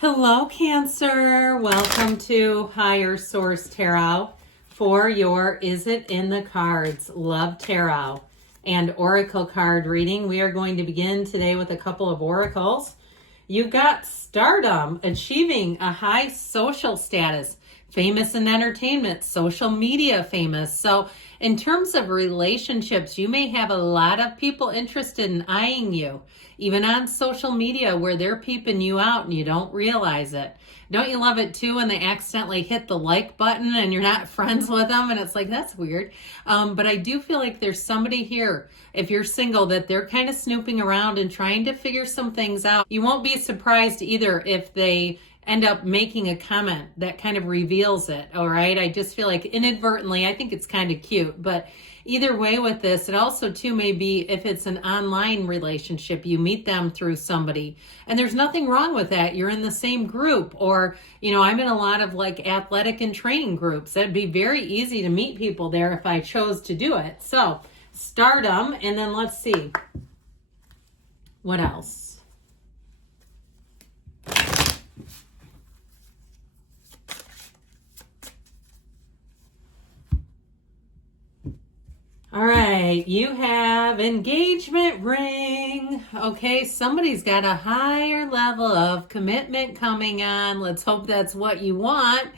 Hello, Cancer. Welcome to Higher Source Tarot for your Is It in the Cards Love Tarot and Oracle card reading. We are going to begin today with a couple of oracles. You've got stardom, achieving a high social status, famous in entertainment, social media famous. So in terms of relationships, you may have a lot of people interested in eyeing you, even on social media where they're peeping you out and you don't realize it. Don't you love it too when they accidentally hit the like button and you're not friends with them and it's like, that's weird. But I do feel like there's somebody here, if you're single, that they're kind of snooping around and trying to figure some things out. You won't be surprised either if they end up making a comment that kind of reveals it. All right. I just feel like inadvertently, I think it's kind of cute, but either way with this, it also too may be if it's an online relationship, you meet them through somebody and there's nothing wrong with that. You're in the same group, or, I'm in a lot of like athletic and training groups. That'd be very easy to meet people there if I chose to do it. So stardom. And then let's see what else. All right, you have engagement ring. Okay, somebody's got a higher level of commitment coming on. Let's hope that's what you want.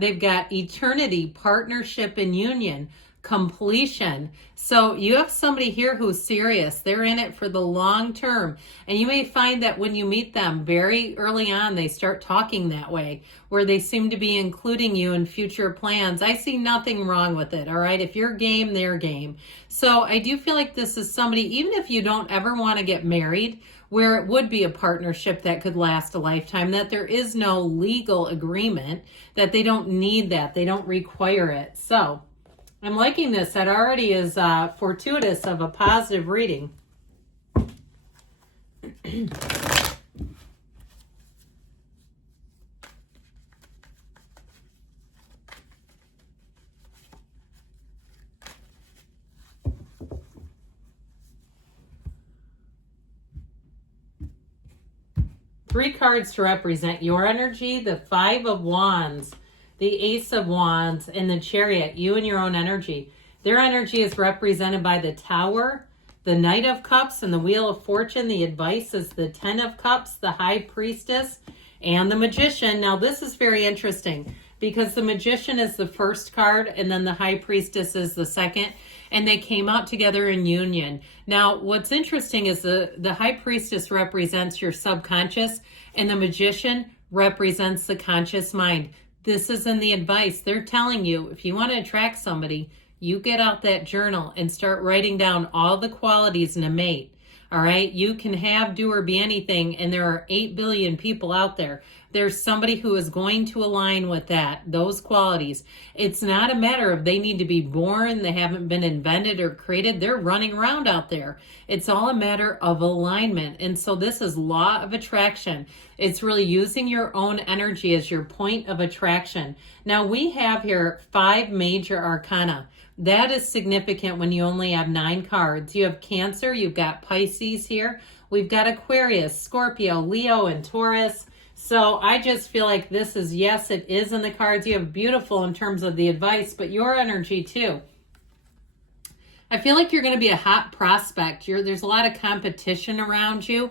They've got eternity, partnership, and union, completion. So you have somebody here who's serious. They're in it for the long term. And you may find that when you meet them very early on, they start talking that way, where they seem to be including you in future plans. I see nothing wrong with it, all right? If you're game, they're game. So I do feel like this is somebody, even if you don't ever want to get married, where it would be a partnership that could last a lifetime, that there is no legal agreement, that they don't need that. They don't require it. So I'm liking this. That already is fortuitous of a positive reading. Three cards to represent your energy: the Five of Wands, the Ace of Wands, and the Chariot. You and your own energy. Their energy is represented by the Tower, the Knight of Cups, and the Wheel of Fortune. The advice is the Ten of Cups, the High Priestess, and the Magician. Now this is very interesting because the Magician is the first card and then the High Priestess is the second, and they came out together in union. Now what's interesting is the High Priestess represents your subconscious and the Magician represents the conscious mind. This is in the advice. They're telling you, if you want to attract somebody, you get out that journal and start writing down all the qualities in a mate. All right. You can have, do, or be anything. And there are 8 billion people out there. There's somebody who is going to align with those qualities. It's not a matter of they need to be born. They haven't been invented or created. They're running around out there. It's all a matter of alignment. And so this is law of attraction. It's really using your own energy as your point of attraction. Now we have here 5 major arcana. That is significant when you only have 9 cards. You have Cancer, you've got Pisces here. We've got Aquarius, Scorpio, Leo, and Taurus. So I just feel like this is, yes, it is in the cards. You have beautiful in terms of the advice, but your energy too. I feel like you're going to be a hot prospect. There's a lot of competition around you.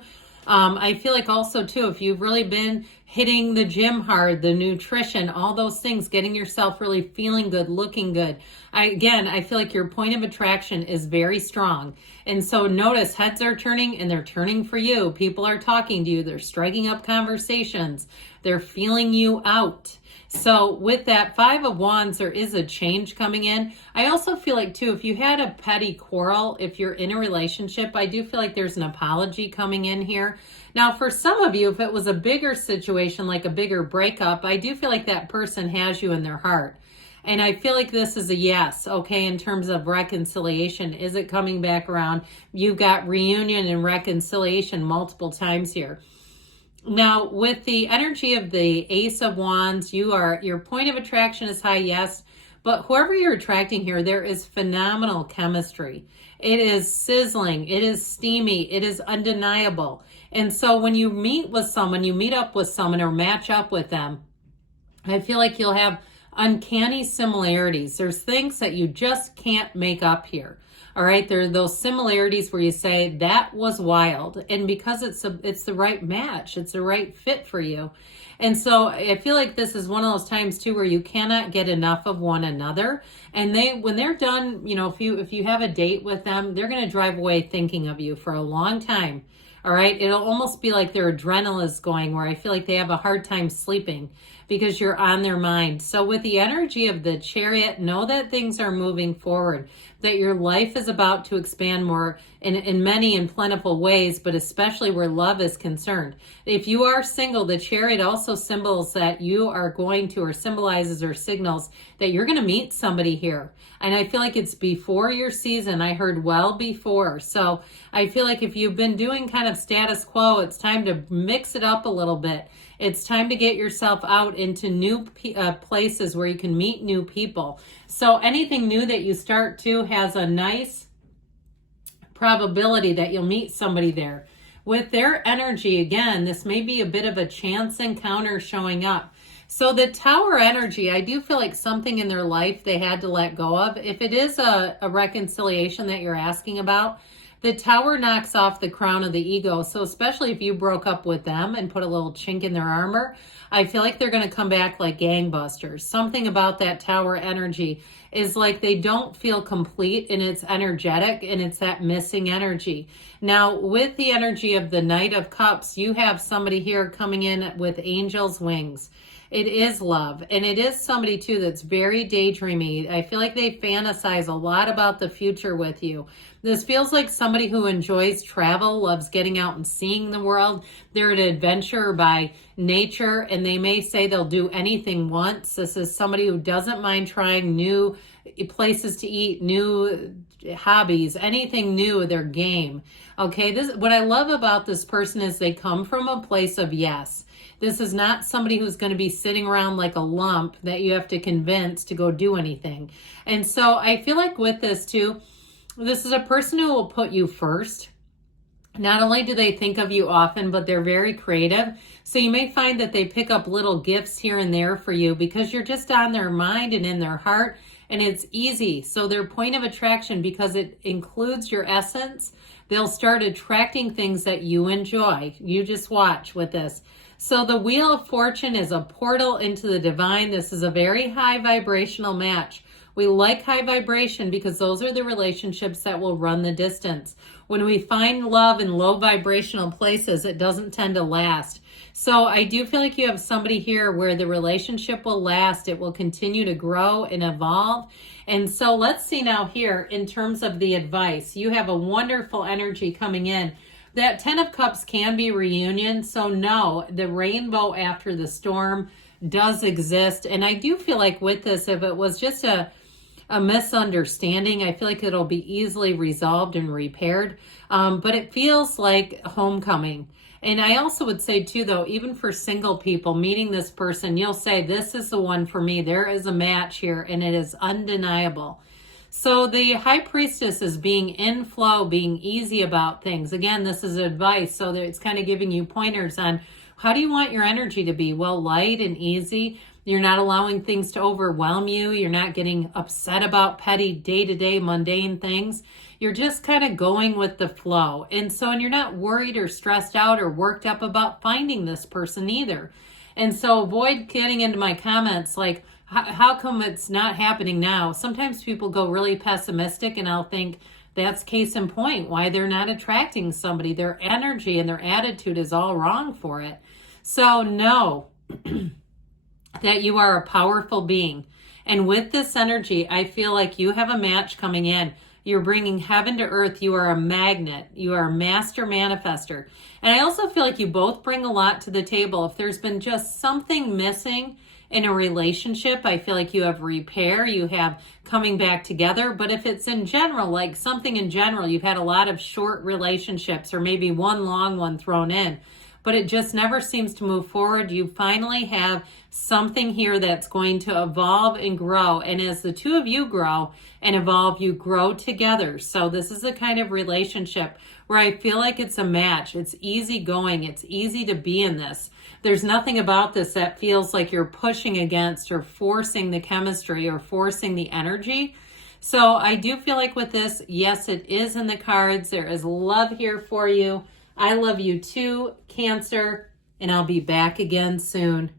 I feel like also too, if you've really been hitting the gym hard, the nutrition, all those things, getting yourself really feeling good, looking good. I feel like your point of attraction is very strong. And so notice heads are turning and they're turning for you. People are talking to you. They're striking up conversations. They're feeling you out. So with that 5 of Wands, there is a change coming in. I also feel like too, if you had a petty quarrel, if you're in a relationship, I do feel like there's an apology coming in here. Now, for some of you, if it was a bigger situation, like a bigger breakup, I do feel like that person has you in their heart. And I feel like this is a yes, okay, in terms of reconciliation. Is it coming back around? You've got reunion and reconciliation multiple times here. Now, with the energy of the Ace of Wands, your point of attraction is high, yes. But whoever you're attracting here, there is phenomenal chemistry. It is sizzling. It is steamy. It is undeniable. And so when you meet with someone, you meet up with someone or match up with them, I feel like you'll have uncanny similarities. There's things that you just can't make up here. All right, there are those similarities where you say that was wild, and because it's the right match, it's the right fit for you. And so I feel like this is one of those times too where you cannot get enough of one another. And when they're done, if you have a date with them, they're going to drive away thinking of you for a long time. All right, it'll almost be like their adrenaline is going, where I feel like they have a hard time sleeping because you're on their mind. So with the energy of the Chariot, know that things are moving forward, that your life is about to expand more in many and plentiful ways, but especially where love is concerned. If you are single, the Chariot also symbolizes that you are going to, or symbolizes or signals that you're going to meet somebody here. And I feel like it's before your season. I heard well before. So I feel like if you've been doing kind of status quo, it's time to mix it up a little bit. It's time to get yourself out into new places where you can meet new people. So anything new that you start to has a nice probability that you'll meet somebody there. With their energy, again, this may be a bit of a chance encounter showing up. So the Tower energy, I do feel like something in their life they had to let go of. If it is a reconciliation that you're asking about, the Tower knocks off the crown of the ego. So especially if you broke up with them and put a little chink in their armor, I feel like they're going to come back like gangbusters. Something about that Tower energy is like they don't feel complete, and it's energetic, and it's that missing energy. Now, with the energy of the Knight of Cups, you have somebody here coming in with angel's wings. It is love, and it is somebody too that's very daydreamy. I feel like they fantasize a lot about the future with you. This feels like somebody who enjoys travel, loves getting out and seeing the world. They're an adventurer by nature, and they may say they'll do anything once. This is somebody who doesn't mind trying new places to eat, new hobbies, anything new, their game. Okay, what I love about this person is they come from a place of yes. This is not somebody who's going to be sitting around like a lump that you have to convince to go do anything. And so I feel like with this too, this is a person who will put you first. Not only do they think of you often, but they're very creative. So you may find that they pick up little gifts here and there for you because you're just on their mind and in their heart, and it's easy. So their point of attraction, because it includes your essence, they'll start attracting things that you enjoy. You just watch with this. So the Wheel of Fortune is a portal into the divine. This is a very high vibrational match. We like high vibration because those are the relationships that will run the distance. When we find love in low vibrational places, it doesn't tend to last. So I do feel like you have somebody here where the relationship will last. It will continue to grow and evolve. And so let's see now here in terms of the advice. You have a wonderful energy coming in. That 10 of Cups can be reunion. So no, the rainbow after the storm does exist. And I do feel like with this, if it was just a misunderstanding, I feel like it'll be easily resolved and repaired. But it feels like homecoming. And I also would say too, though, even for single people, meeting this person, you'll say, this is the one for me. There is a match here, and it is undeniable. So the High Priestess is being in flow, being easy about things. Again, this is advice, so that it's kind of giving you pointers on how do you want your energy to be? Well, light and easy. You're not allowing things to overwhelm you. You're not getting upset about petty day-to-day mundane things. You're just kind of going with the flow. And you're not worried or stressed out or worked up about finding this person either. And so avoid getting into my comments like, how come it's not happening now? Sometimes people go really pessimistic, and I'll think that's case in point why they're not attracting somebody. Their energy and their attitude is all wrong for it. So know that you are a powerful being. And with this energy, I feel like you have a match coming in. You're bringing heaven to earth. You are a magnet. You are a master manifester. And I also feel like you both bring a lot to the table. If there's been just something missing in a relationship, I feel like you have repair, you have coming back together. But if it's in general, like something in general, you've had a lot of short relationships or maybe one long one thrown in. but it just never seems to move forward. You finally have something here that's going to evolve and grow. And as the two of you grow and evolve, you grow together. So this is a kind of relationship where I feel like it's a match. It's easy going. It's easy to be in this. There's nothing about this that feels like you're pushing against or forcing the chemistry or forcing the energy. So I do feel like with this, yes, it is in the cards. There is love here for you. I love you too, Cancer, and I'll be back again soon.